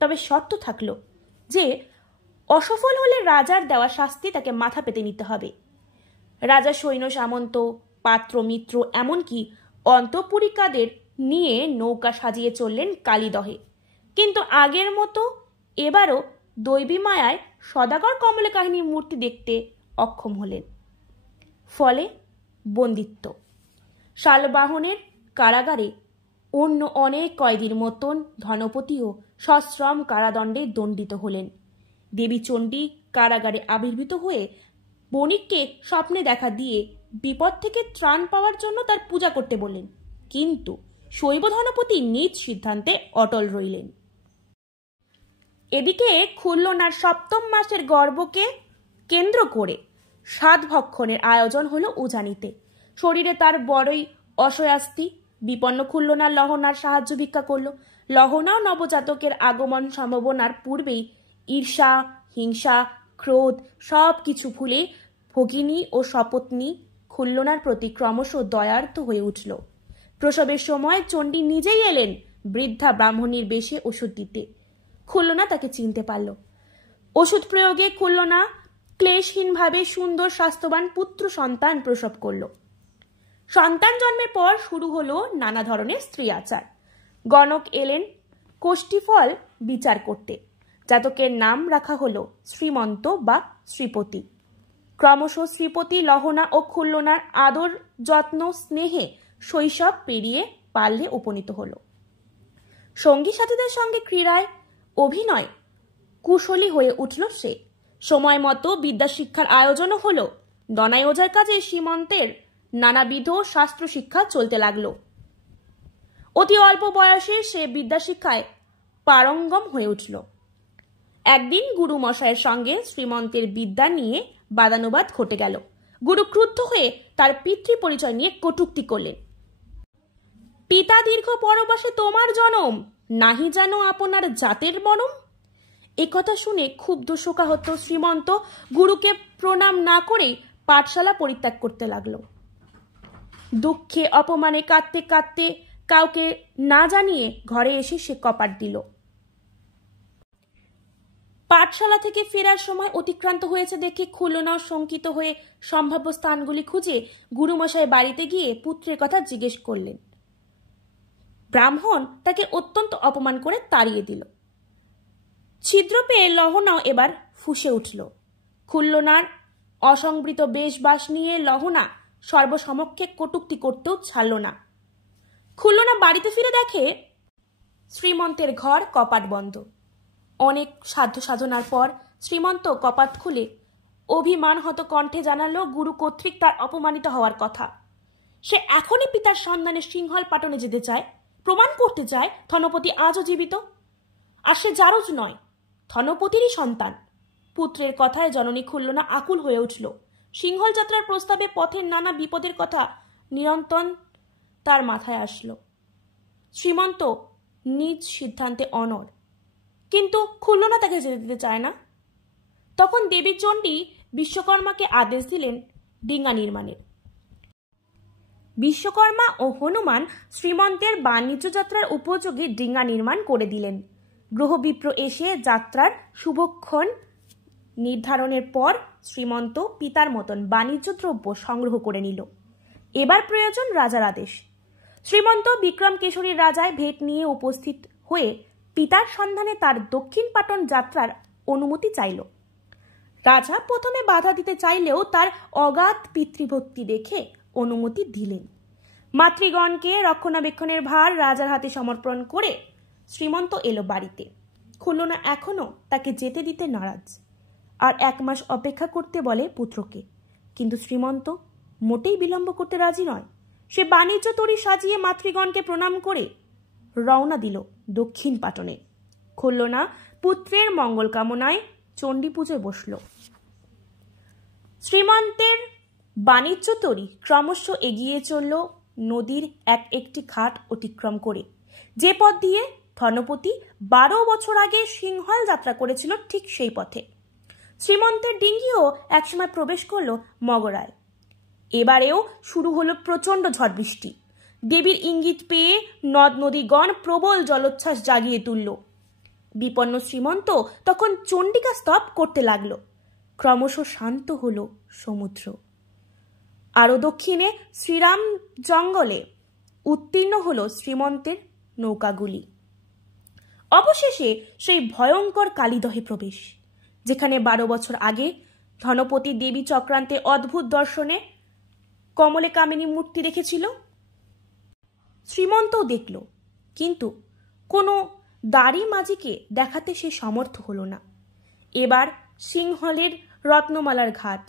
তবে শর্ত থাকলো যে অসফল হলে রাজার দেওয়া শাস্তি তাকে মাথা পেতে নিতে হবে। রাজা সৈন্য সামন্ত পাত্র মিত্র এমনকি অন্তঃপুরিকাদের নিয়ে নৌকা সাজিয়ে চললেন কালীদহে। কিন্তু আগের মতো এবারও দৈবী মায়ায় সদাগর কমলে কাহিনীর মূর্তি দেখতে অক্ষম হলেন। ফলে বন্দিত্ব। শালবাহনের কারাগারে অন্য অনেক কয়েদির মতন ধনপতিও সশ্রম কারাদণ্ডে দণ্ডিত হলেন। দেবী চণ্ডী কারাগারে আবির্ভূত হয়ে বণিককে স্বপ্নে দেখা দিয়ে বিপদ থেকে ত্রাণ পাওয়ার জন্য তার পূজা করতে বললেন, কিন্তু শৈব ধনপতি নিজ সিদ্ধান্তে অটল রইলেন। এদিকে খুলনার 7ম মাসের গর্ভকে কেন্দ্র করে 7 ভক্ষণের আয়োজন হলো উজানিতে। শরীরে তার বড়ই অসয়াস্তি। বিপন্ন খুলনা লহনার সাহায্য ভিক্ষা করল। লহনাও নবজাতকের আগমন সম্ভাবনার পূর্বেই ঈর্ষা, হিংসা, ক্রোধ সব কিছু ভুলে ভগিনী ও সপত্নী খুলনার প্রতি ক্রমশ দয়ার্থ হয়ে উঠল। প্রসবের সময় চণ্ডী নিজেই এলেন বৃদ্ধা ব্রাহ্মণীর বেশে ওষুধ দিতে। খুলনা তাকে চিনতে পারল। ওষুধ প্রয়োগে খুলনা ক্লেশহীনভাবে সুন্দর স্বাস্থ্যবান পুত্র সন্তান প্রসব করল। সন্তান জন্মের পর শুরু হলো নানা ধরনের স্ত্রী আচার। গণক এলেন কোষ্ঠীফল বিচার করতে। জাতকের নাম রাখা হলো শ্রীমন্ত বা শ্রীপতি। ক্রমশ শ্রীপতি লহনা ও খুলনার আদর যত্ন স্নেহে শৈশব পেরিয়ে পাল্লে উপনীত হল। সঙ্গী সাথীদের সঙ্গে ক্রীড়ায় অভিনয় কুশলী হয়ে উঠল সে। সময় মতো বিদ্যা শিক্ষার আয়োজনও হলো। দনাই ওঝার কাজে সীমন্তের নানাবিধ শাস্ত্র শিক্ষা চলতে লাগলো। অতি অল্প বয়সে সে বিদ্যা শিক্ষায় পারঙ্গম হয়ে উঠল। একদিন গুরু মশাইয়ের সঙ্গে শ্রীমন্তের বিদ্যা নিয়ে বাদানুবাদ ঘটে গেল। গুরু ক্রুদ্ধ হয়ে তার পিতৃ পরিচয় নিয়ে কটূক্তি করলেন। পিতা দীর্ঘ পরবাসে তোমার জনম, নাহি জানো আপনার জাতের মরম। একথা শুনে ক্ষুব্ধ শোকাহত শ্রীমন্ত গুরুকে প্রণাম না করেই পাঠশালা পরিত্যাগ করতে লাগলো। দুঃখে অপমানে কাঁদতে কাঁদতে কাউকে না জানিয়ে ঘরে এসে সে কপাট দিল। পাঠশালা থেকে ফেরার সময় অতিক্রান্ত হয়েছে দেখে খুলনাও শঙ্কিত হয়ে সম্ভাব্য স্থানগুলি খুঁজে গুরুমশাই বাড়িতে গিয়ে পুত্রের কথা জিজ্ঞেস করলেন। ব্রাহ্মণ তাকে অত্যন্ত অপমান করে তাড়িয়ে দিল। ছিদ্র পেয়ে লহনাও এবার ফুঁসে উঠল। খুলনার অসংবৃত বেশবাস নিয়ে লহনা সর্বসমক্ষে কটূক্তি করতেও ছাড়ল না। খুলনা বাড়িতে ফিরে দেখে শ্রীমন্তের ঘর কপাট বন্ধ। অনেক সাধ্য সাধনার পর শ্রীমন্ত কপাট খুলে অভিমানহত কণ্ঠে জানালো গুরু কর্তৃক তার অপমানিত হওয়ার কথা। সে এখনই পিতার সন্ধানে সিংহল পাটনে যেতে চায়, প্রমাণ করতে চায় ধনপতি আজও জীবিত। আর সে জারজ নয়, ধনপতিরই সন্তান। পুত্রের কথায় জননী খুলনা আকুল হয়ে উঠল। সিংহল যাত্রার প্রস্তাবে পথের নানা বিপদের কথা নিরন্তর তার মাথায় আসলো। শ্রীমন্ত নিজ সিদ্ধান্তে অনড়, কিন্তু খুলনা তাকে যেতে দিতে চায় না। তখন দেবী চণ্ডী বিশ্বকর্মাকে আদেশ দিলেন ডিঙ্গা নির্মাণের। বিশ্বকর্মা ও হনুমান শ্রীমন্তের বাণিজ্য যাত্রার উপযোগী ডিঙ্গা নির্মাণ করে দিলেন। গ্রহবিপ্র এসে যাত্রার শুভক্ষণ নির্ধারণের পর শ্রীমন্ত পিতার মতন বাণিজ্য দ্রব্য সংগ্রহ করে নিল। এবার প্রয়োজন রাজার আদেশ। শ্রীমন্ত বিক্রম কেশরীর রাজায় ভেট নিয়ে উপস্থিত হয়ে পিতার সন্ধানে তার দক্ষিণ পাটন যাত্রার অনুমতি চাইল। রাজা প্রথমে বাধা দিতে চাইলেও তার অগাধ পিতৃভক্তি দেখে অনুমতি দিলেন। মাতৃগণকে রক্ষণাবেক্ষণের ভার রাজার হাতে সমর্পণ করে শ্রীমন্ত এলো বাড়িতে। খুলনা এখনো তাকে যেতে দিতে নারাজ, আর 1 মাস অপেক্ষা করতে বলে পুত্রকে। কিন্তু শ্রীমন্ত মোটেই বিলম্ব করতে রাজি নয়। সে বাণিজ্য তরী সাজিয়ে মাতৃগণকে প্রণাম করে রওনা দিল দক্ষিণ পাটনে। খুলনা পুত্রের মঙ্গল কামনায় চণ্ডী পুজোয় বসল। শ্রীমন্তের বাণিজ্য তরী ক্রমশ এগিয়ে চলল নদীর একটি ঘাট অতিক্রম করে, যে পথ দিয়ে ধনপতি 12 বছর আগে সিংহল যাত্রা করেছিল, ঠিক সেই পথে। শ্রীমন্তের ডিঙ্গিও একসময় প্রবেশ করল মগরায়। এবারেও শুরু হলো প্রচণ্ড ঝড় বৃষ্টি। দেবীর ইঙ্গিত পেয়ে নদ নদীগণ প্রবল জলোচ্ছ্বাস জাগিয়ে তুলল। বিপন্ন শ্রীমন্ত তখন চণ্ডিকা স্তব করতে লাগলো। ক্রমশ শান্ত হলো সমুদ্র। আরো দক্ষিণে শ্রীরাম জঙ্গলে উত্তীর্ণ হলো শ্রীমন্তের নৌকাগুলি। অবশেষে সেই ভয়ঙ্কর কালীদহে প্রবেশ, যেখানে 12 বছর আগে ধনপতি দেবী চক্রান্তে অদ্ভুত দর্শনে কমলে কামিনী মূর্তি দেখেছিল। শ্রীমন্তও দেখল, কিন্তু কোনো দাড়ি মাঝিকে দেখাতে সে সমর্থ হলো না। এবার সিংহলের রত্নমালার ঘাট,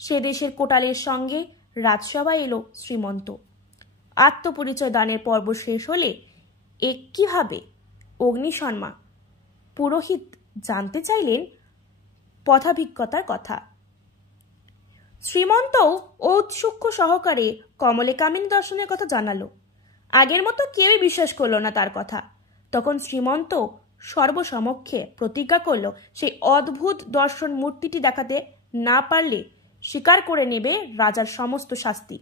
সে দেশের কোটালের সঙ্গে রাজসভায় এলো শ্রীমন্ত। আত্মপরিচয় দানের পর্ব শেষ হলে কিভাবে অগ্নিশর্মা পুরোহিত জানতে চাইলেন পথাভিজ্ঞতার কথা। শ্রীমন্তও ঔৎসুক্য সহকারে কমলে কামিনী দর্শনের কথা জানালো। আগের মতো কেউই বিশ্বাস করলো না তার কথা। তখন শ্রীমন্ত সর্বসমক্ষে প্রতিজ্ঞা করল সেই অদ্ভুত দর্শন মূর্তিটি দেখাতে না পারলে স্বীকার করে নেবে রাজার সমস্ত শাস্তি।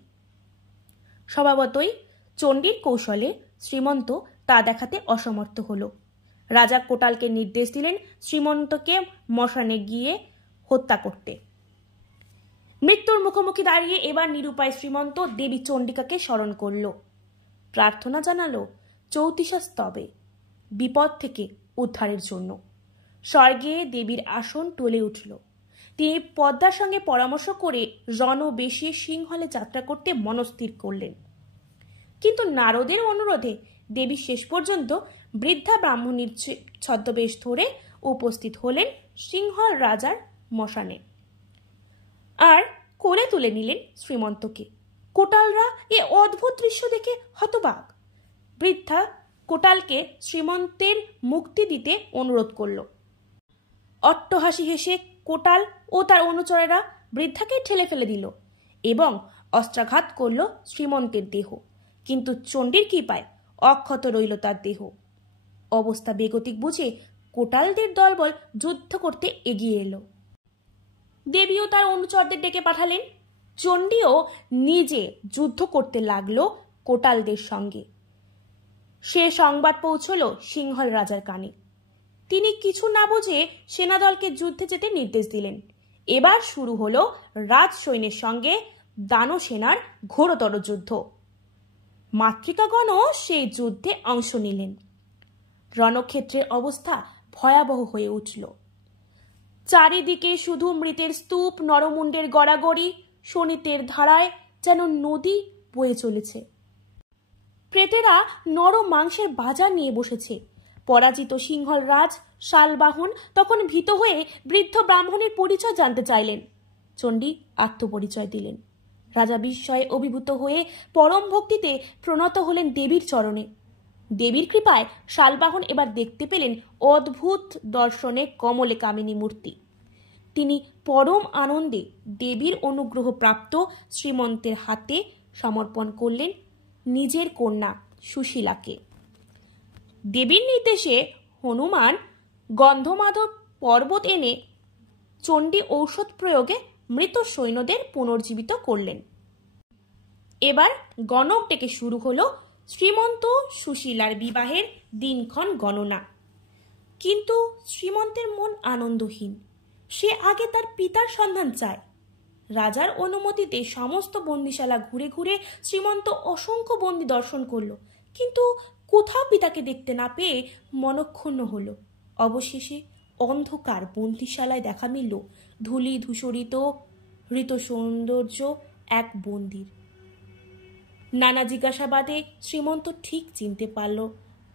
স্বভাবতই চণ্ডীর কৌশলে শ্রীমন্ত তা দেখাতে অসমর্থ হল। রাজা কোটালকে নির্দেশ দিলেন শ্রীমন্তকে মশানে গিয়ে হত্যা করতে। মৃত্যুর মুখোমুখি দাঁড়িয়ে এবার নিরুপায় শ্রীমন্ত দেবী চণ্ডিকাকে স্মরণ করল। প্রার্থনা জানালো 34 স্তবে বিপদ থেকে উদ্ধারের জন্য। স্বর্গে দেবীর আসন টলে উঠল। তিনি পদ্মার সঙ্গে পরামর্শ করে রণবেশে সিংহলে যাত্রা করতে মনস্থির করলেন। কিন্তু নারদের অনুরোধে দেবী শেষ পর্যন্ত বৃদ্ধা ব্রাহ্মণীর ছদ্মবেশ ধরে উপস্থিত হলেন সিংহল রাজার মশানে, আর কোলে তুলে নিলেন শ্রীমন্তকে। কোটালরা এ অদ্ভুত দৃশ্য দেখে হতবাক। বৃদ্ধা কোটালকে শ্রীমন্তের মুক্তি দিতে অনুরোধ করল। অট্টহাসি হেসে কোটাল ও তার অনুচরেরা বৃদ্ধাকে ঠেলে ফেলে দিল এবং অস্ত্রাঘাত করল শ্রীমন্তের দেহ। কিন্তু চণ্ডীর কৃপায় অক্ষত রইল তার দেহ। অবস্থা বেগতিক বুঝে কোটালদের দলবল যুদ্ধ করতে এগিয়ে এলো। দেবীও তার অনুচরদের ডেকে পাঠালেন। চণ্ডীও নিজে যুদ্ধ করতে লাগলো কোটালদের সঙ্গে। সে সংবাদ পৌঁছল সিংহল রাজার কানে। তিনি কিছু না বুঝে সেনাদলকে যুদ্ধে যেতে নির্দেশ দিলেন। এবার শুরু হলো রাজ সৈন্যের সঙ্গে দানব সেনার ঘোরতর যুদ্ধ। মাতৃকাগণও সেই যুদ্ধে অংশ নিলেন। রণক্ষেত্রের অবস্থা ভয়াবহ হয়ে উঠল। চারিদিকে শুধু মৃতের স্তূপ, নরমুণ্ডের গড়াগড়ি, শোণিতের ধারায় যেন নদী বয়ে চলেছে। প্রেতেরা নরম মাংসের বাজার নিয়ে বসেছে। পরাজিত সিংহল রাজ শালবাহন তখন ভীত হয়ে বৃদ্ধ ব্রাহ্মণের পরিচয় জানতে চাইলেন। চণ্ডী আত্মপরিচয় দিলেন। রাজা বিস্ময়ে অভিভূত হয়ে পরম ভক্তিতে প্রণত হলেন দেবীর চরণে। দেবীর কৃপায় শালবাহন এবার দেখতে পেলেন অদ্ভুত দর্শনে কমলে কামিনী মূর্তি। তিনি পরম আনন্দে দেবীর অনুগ্রহ প্রাপ্ত শ্রীমন্তের হাতে সমর্পণ করলেন নিজের কন্যা সুশীলাকে। দেবীর নির্দেশে হনুমান গন্ধমাধব পর্বত এনে চণ্ডী ঔষধ প্রয়োগে মৃত সৈন্যদের পুনর্জীবিত করলেন। এবার গণক ডেকে শুরু হলো শ্রীমন্ত সুশীলার বিবাহের দিনক্ষণ গণনা। কিন্তু শ্রীমন্তের মন আনন্দহীন। সে আগে তার পিতার সন্ধান চায়। রাজার অনুমতিতে সমস্ত বন্দিশালা ঘুরে ঘুরে শ্রীমন্ত অসংখ্য বন্দি দর্শন করল, কিন্তু কোথাও পিতাকে দেখতে না পেয়ে মনক্ষুণ্ণ হল। অবশেষে অন্ধকার বন্দিশালায় দেখা মিলল ধূলি ধূসরিত হৃত সৌন্দর্য এক বন্দির। নানা জিজ্ঞাসাবাদে শ্রীমন্ত ঠিক চিনতে পারল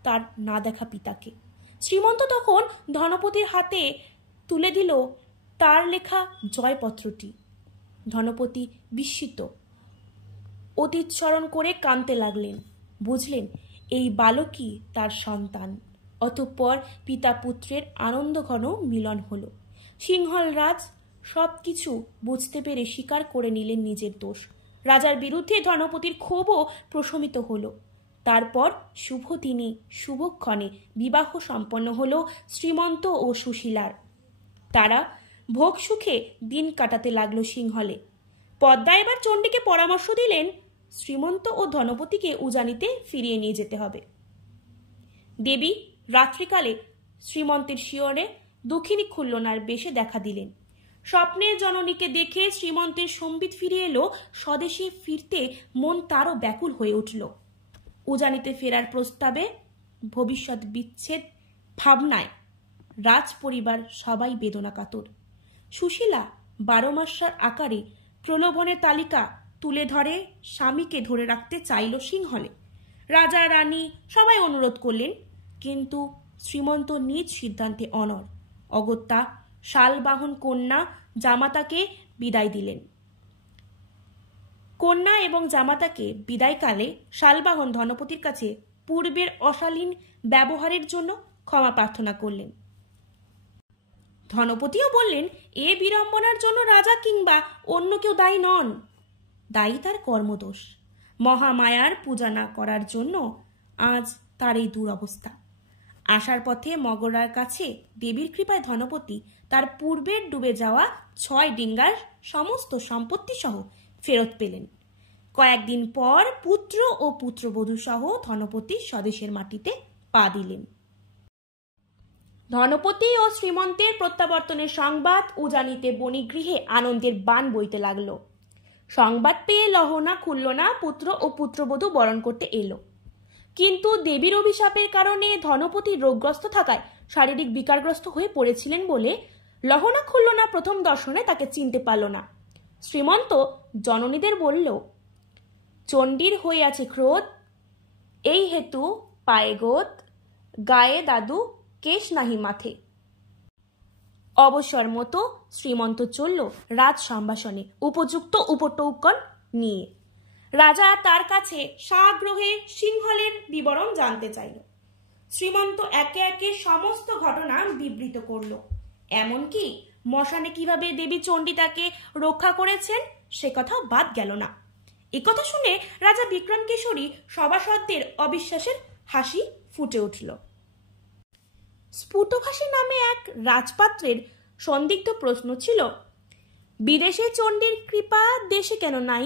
তার না দেখা পিতাকে। শ্রীমন্ত তখন ধনপতির হাতে তুলে দিল তার লেখা জয়পত্রটি। ধনপতি বিস্মিত, অতীত স্মরণ করে কাঁদতে লাগলেন। বুঝলেন এই বালকই তার সন্তান। অতঃপর পিতা পুত্রের আনন্দঘন মিলন হল। সিংহল রাজ সবকিছু বুঝতে পেরে স্বীকার করে নিলেন নিজের দোষ। রাজার বিরুদ্ধে ধনপতির ক্ষোভও প্রশমিত হল। তারপর শুভ দিনে শুভক্ষণে বিবাহ সম্পন্ন হল শ্রীমন্ত ও সুশীলার। তারা ভোগ সুখে দিন কাটাতে লাগলো সিংহলে। পদ্মা এবার চণ্ডীকে পরামর্শ দিলেন শ্রীমন্ত ও ধনপতিকে উজানিতে ফিরিয়ে নিয়ে যেতে হবে। দেবী রাত্রিকালে শ্রীমন্তের শিয়রে দুঃখিনী খুল্লনার বেশে দেখা দিলেন। স্বপ্নের জননীকে দেখে শ্রীমন্তের সম্বিত ফিরে এলো। স্বদেশে ফিরতে মন তারও ব্যাকুল হয়ে উঠল। উজানিতে ফেরার প্রস্তাবে, ভবিষ্যৎ বিচ্ছেদ ভাবনায় রাজ পরিবার সবাই বেদনা কাতর। সুশীলা 12 মাসার আকারে প্রলোভনের তালিকা তুলে ধরে স্বামীকে ধরে রাখতে চাইল সিংহলে। রাজা রানী সবাই অনুরোধ করলেন, কিন্তু শ্রীমন্ত নিজ সিদ্ধান্তে অনড়। অগত্যা শালবাহন কন্যা জামাতাকে বিদায় দিলেন। কন্যা এবং জামাতাকে বিদায়কালে শালবাহন ধনপতির কাছে পূর্বের অশালীন ব্যবহারের জন্য ক্ষমা প্রার্থনা করলেন। ধনপতিও বললেন, এ বিড়ম্বনার জন্য রাজা কিংবা অন্য কেউ দায়ী নন, দায়ী তার কর্মদোষ। মহামায়ার পূজা না করার জন্য আজ তার এই দুরবস্থা। আসার পথে মগরার কাছে দেবীর কৃপায় ধনপতি তার পূর্বের ডুবে যাওয়া 6 ডিঙ্গার সমস্ত সম্পত্তি সহ ফেরত পেলেন। কয়েকদিন পর পুত্র ও পুত্রবধূ সহ ধনপতি স্বদেশের মাটিতে পা দিলেন। ধনপতি ও শ্রীমন্তের প্রত্যাবর্তনের সংবাদ উজানিতে বণিগৃহে আনন্দের বাণ বইতে লাগল। সংবাদ পেয়ে লহনা খুল্লনা পুত্র ও পুত্রবধূ বরণ করতে এলো। কিন্তু দেবীর অভিশাপের কারণে ধনপতি রোগগ্রস্ত থাকায় শারীরিক বিকারগ্রস্ত হয়ে পড়েছিলেন বলে লহনা খুল্লনা প্রথম দর্শনে তাকে চিনতে পারল না। শ্রীমন্ত জননীদের বলল, চণ্ডীর হইয়াছে ক্রোধ, এই হেতু পায়ে গোদ, গায়ে দাদু, কেশ নাহি মাথে। অবসর মতো শ্রীমন্ত চলল রাজ সম্ভাষণে উপযুক্ত উপটৌকন নিয়ে। রাজা তার কাছে সাগ্রহে সিংহলের বিবরণ জানতে চাইল। শ্রীমন্ত একে একে সমস্ত ঘটনা বিবৃত করল। এমনকি মশানে কিভাবে দেবী চণ্ডী তাকে রক্ষা করেছেন সে কথাও বাদ গেল না। একথা শুনে রাজা বিক্রমকেশরী সভাসদদের অবিশ্বাসের হাসি ফুটে উঠল। স্ফুটভাষী নামে এক রাজপাত্রের সন্দিগ্ধ প্রশ্ন ছিল, বিদেশে চণ্ডীর কৃপা দেশে কেন নাই?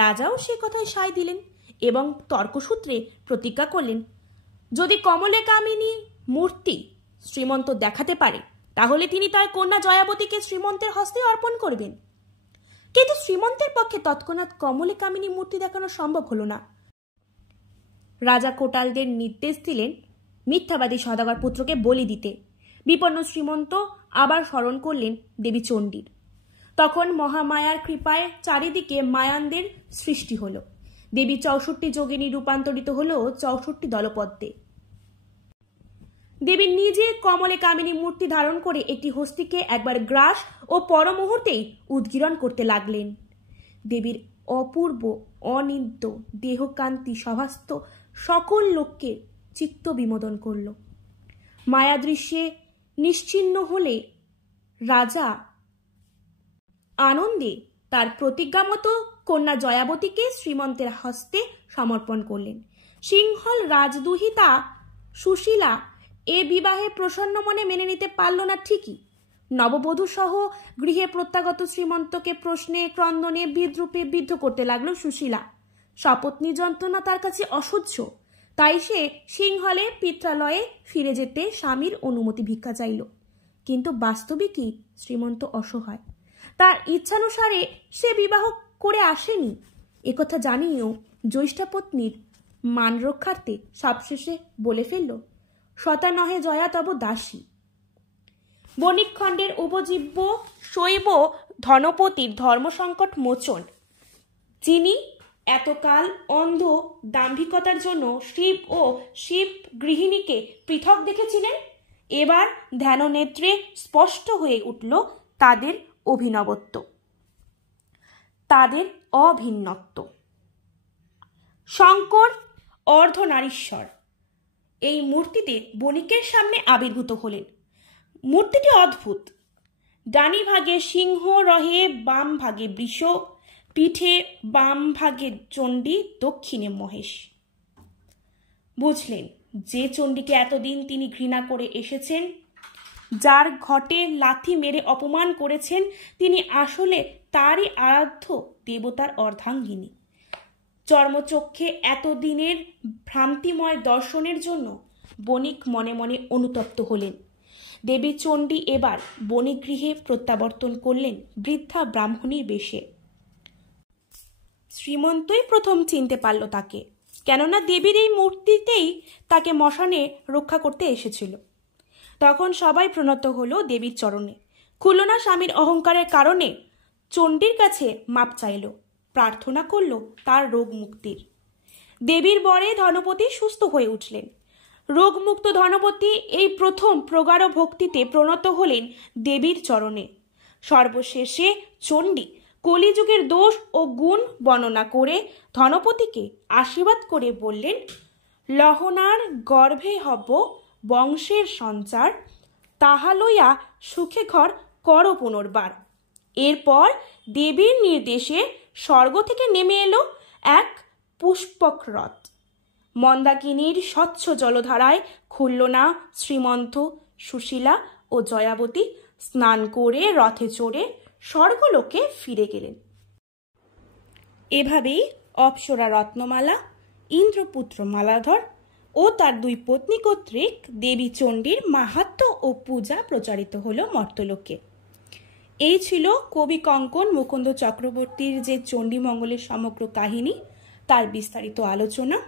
রাজাও সে কথায় সায় দিলেন এবং তর্কসূত্রে প্রতিজ্ঞা করলেন, যদি কমলে কামিনী মূর্তি শ্রীমন্ত দেখাতে পারে তাহলে তিনি তার কন্যা জয়াবতীকে শ্রীমন্তের হস্তে অর্পণ করবেন। কিন্তু শ্রীমন্তের পক্ষে তৎক্ষণাৎ কমলে কামিনী মূর্তি দেখানো সম্ভব হলো না। রাজা কোটালদের নির্দেশ দিলেন মিথ্যাবাদী সওদাগর পুত্রকে বলি দিতে। বিপন্ন শ্রীমন্ত আবার স্মরণ করলেন দেবী চণ্ডীর। তখন মহামায়ার কৃপায় চারিদিকে মায়ানদের সৃষ্টি হলো। দেবী ৬৪ যোগিনী রূপান্তরিত হলো ৬৪ দলপদ্মে। দেবী নিজে কমলে কামিনী মূর্তি ধারণ করে একটি হস্তিকে একবার গ্রাস ও পর মুহূর্তেই উদ্গীরণ করতে লাগলেন। দেবীর অপূর্ব অনিদ্য দেহকান্তি সভাস্থ সকল লোককে চিত্ত বিমোদন করল। মায়া দৃশ্যে নিশ্চিহ্ন হলে রাজা আনন্দে তার প্রতিজ্ঞা মতো কন্যা জয়াবতীকে শ্রীমন্তের হস্তে সমর্পণ করলেন। সিংহল রাজদুহিতা সুশীলা এ বিবাহে প্রসন্ন মনে মেনে নিতে পারল না ঠিকই। নববধূ সহ গৃহে প্রত্যাগত শ্রীমন্তকে প্রশ্নে ক্রন্দনে বিদ্রূপে বিদ্ধ করতে লাগলো সুশীলা। সপত্নী যন্ত্রণা তার কাছে অসহ্য, তাই সে সিংহলে পিত্রালয়ে ফিরে যেতে স্বামীর অনুমতি ভিক্ষা চাইল। কিন্তু বাস্তবিকই শ্রীমন্ত অসহায়, তার ইচ্ছানুসারে সে বিবাহ করে আসেনি। একথা জানিয়েও জ্যৈষ্ঠা পত্নীর মান রক্ষার্থে সবশেষে বলে ফেলল, শতা নহে জয়া তব দাসী। বণিকখণ্ডের উপজীব্য শৈব ধনপতির ধর্মসংকট মোচন, যিনি এতকাল অন্ধ দাম্ভিকতার জন্য শিব ও শিব গৃহিণীকে পৃথক দেখেছিলেন, এবার ধ্যাননেত্রে স্পষ্ট হয়ে উঠল তাদের অভিনবত্ব, তাদের অভিন্নত্ব। শঙ্কর অর্ধনারীশ্বর এই মূর্তিতে বণিকের সামনে আবির্ভূত হলেন। মূর্তিটি অদ্ভুত। ডানি ভাগে সিংহ রহে, বাম ভাগে বৃষ, পিঠে বাম ভাগে চণ্ডী, দক্ষিণে মহেশ। বুঝলেন যে চণ্ডীকে এতদিন তিনি ঘৃণা করে এসেছেন, যার ঘটে লাথি মেরে অপমান করেছেন, তিনি আসলে তারই আরাধ্য দেবতার অর্ধাঙ্গিনী। চর্মচক্ষে এতদিনের ভ্রান্তিময় দর্শনের জন্য বণিক মনে মনে অনুতপ্ত হলেন। দেবী চণ্ডী এবার বণিকগৃহে প্রত্যাবর্তন করলেন বৃদ্ধা ব্রাহ্মণীর বেশে। শ্রীমন্তই প্রথম চিনতে পারল তাকে, কেননা দেবীর এই মূর্তিতেই তাকে মশানে রক্ষা করতে এসেছিল। তখন সবাই প্রণত হলো দেবীর চরণে। খুলনা স্বামীর অহংকারের কারণে চণ্ডীর কাছে মাপ চাইল, প্রার্থনা করল তার রোগ মুক্তির। দেবীর বরে ধনপতি সুস্থ হয়ে উঠলেন। রোগমুক্ত ধনপতি এই প্রথম প্রগাঢ় ভক্তিতে প্রণত হলেন দেবীর চরণে। সর্বশেষে চণ্ডী কলিযুগের দোষ ও গুণ বর্ণনা করে ধনপতিকে আশীর্বাদ করে বললেন, লহনার গর্ভে হব বংশের সঞ্চার, তাহা লইয়া সুখে ঘর কর পুনর্বার। এরপর দেবীর নির্দেশে স্বর্গ থেকে নেমে এলো এক পুষ্পক রথ। মন্দাকিনীর স্বচ্ছ জলধারায় খুলনা শ্রীমন্ত, সুশীলা ও জয়াবতী স্নান করে রথে চড়ে স্বর্গলোকে ফিরে গেলেন। এভাবেই অপ্সরা রত্নমালা, ইন্দ্রপুত্র মালাধর ও তার দুই পত্নী কর্তৃক দেবী চণ্ডীর মাহাত্ম্য ও পূজা প্রচারিত হলো মর্তলোকে। এই ছিল কবি কঙ্কন মুকুন্দ চক্রবর্তীর যে চণ্ডীমঙ্গলের সমগ্র কাহিনী, তার বিস্তারিত আলোচনা।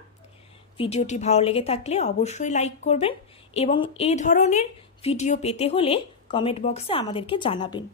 ভিডিওটি ভালো লেগে থাকলে অবশ্যই লাইক করবেন এবং এই ধরনের ভিডিও পেতে হলে কমেন্ট বক্সে আমাদেরকে জানাবেন।